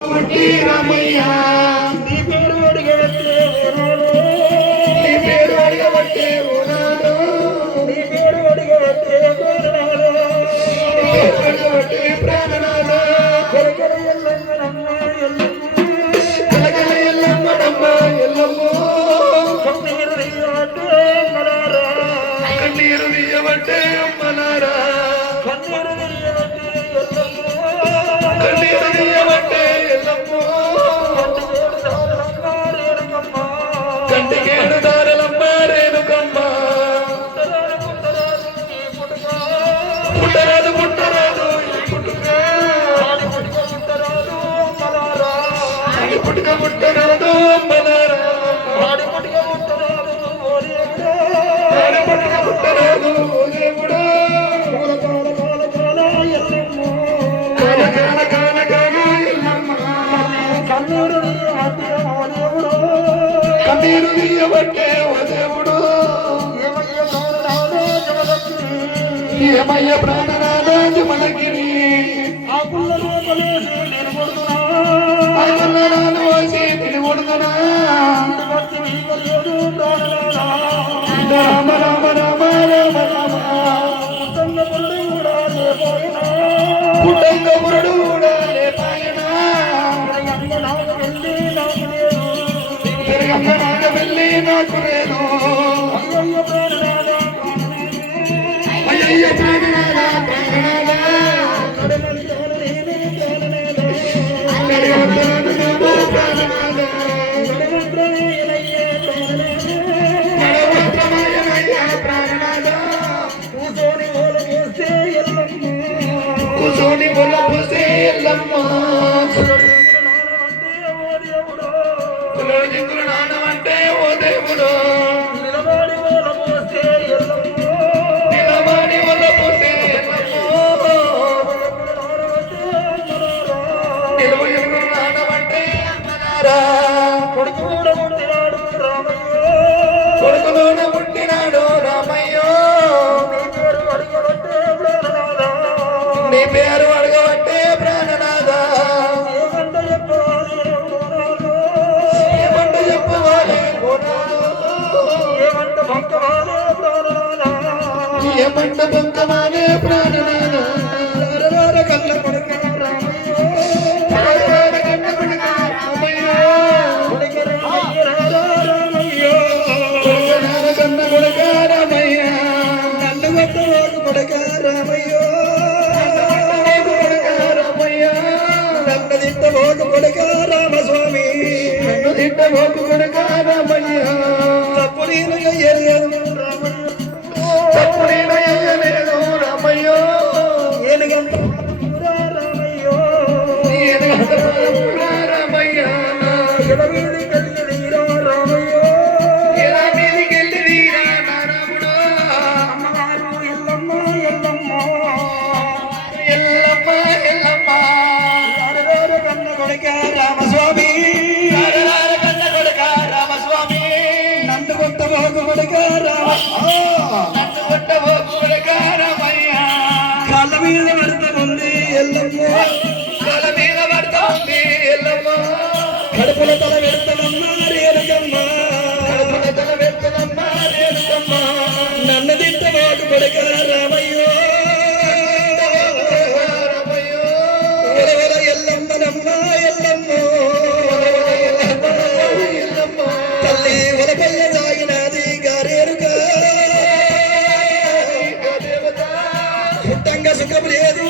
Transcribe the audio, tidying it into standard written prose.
రామయ్య నీ పేరు అడిగబట్టే ఓనాడు నీ పేరు అడిగబట్టే ఓనాడు నీ పేరు అడిగబట్టే ప్రాణనాడు అడిగబట్టే ప్రాణనాడు కలకల ఎల్లమ్మనమ్మ కలకల ఎల్లమ్మనమ్మ ఎల్లమ్మ కన్నీరు తీయబట్టే అమ్మలారా కన్నీరు తీయబట్టే అమ్మలారా కన్నీరు తీయబట్టే ఎల్లమ్మ కన్నీరు తీయబట్టే కంటికేడు దారలమ్మ రేణుకమ్మ పుట్టరాదు పుట్టరాదు పుట్టుక పుట్టరాదు అమ్మలారా పుట్టుక పుట్టరాదు ఓ దేవుడా కన్నీరు తీయబట్టే ఓ దేవుడు ఏమయ్య ప్రాణనాథ మనకిని ఆ పుల్లనాలు వచ్చి తినబడుతున్నా రామ రామ రామ రామ రామ పుట్టంగపురుడు కూడా లేపాయనా వెళ్ళి నాకు లేదు అయ్యయ్య ప్రాణనాథ కూసోని బొల్ల పోసే ఎల్లమ్మ జింగులు నానమంటే ఓ దేవుడు నిలబడి వల్ల పోసే నిలువ ఎలుగులు నానమంటే అమ్మలారా కొడుకులోన పుట్టినాడు రామయ్యో నీ పేరు అడగబట్టే ప్రాణనాథ ఏమంట బంకమానే ప్రాణనాథ కళ్ళ కొడుక కన్న కొడుక రామయ్య నన్ను కొట్టవాకు కొడుక రామయ్యో నన్ను తిట్టబోకు కొడుక రామస్వామి నన్ను తిట్టబోకు కొడుక రామయ్య తప్పు నేను ఎయ్యలేదు తప్పు నేను ఎయ్యలేదు రామయ్యో ఏనుగంత రామయ్యో రామయ్య ఎడవీడి కలిగిరా రామయ్యో ఎలా మీదికెళ్ళి వీరా రాముడు అమ్మవారు ఎల్లమ్మ ఎల్లమ్మ ఎల్లమ్మ ఎల్లమ్మ కన్న కొడుక రామస్వామి కన్న కొడుక రామస్వామి నన్ను కొట్టబోకు కొడుక రామ నన్ను కొట్టబోకు కొడుక రామయ్య కాళ్ళ మీద పడుతుంది ఎల్లమ్మ కాళ్ళ మీద పడుతుంది ఎల్లమ్మ కడుపుల తల పెడుతున్నమ్మ రేణుకమ్మ కడుపుల తల పెడుతున్నమ్మ రేణుకమ్మ నన్ను తిట్టబోకు కొడుక రామయ్యో ఎల్లమ్మనమ్మ ఎల్లమ్మ తల్లి వలపల్ల సాగినది గారేరుక పుట్టంగా సుఖం లేదు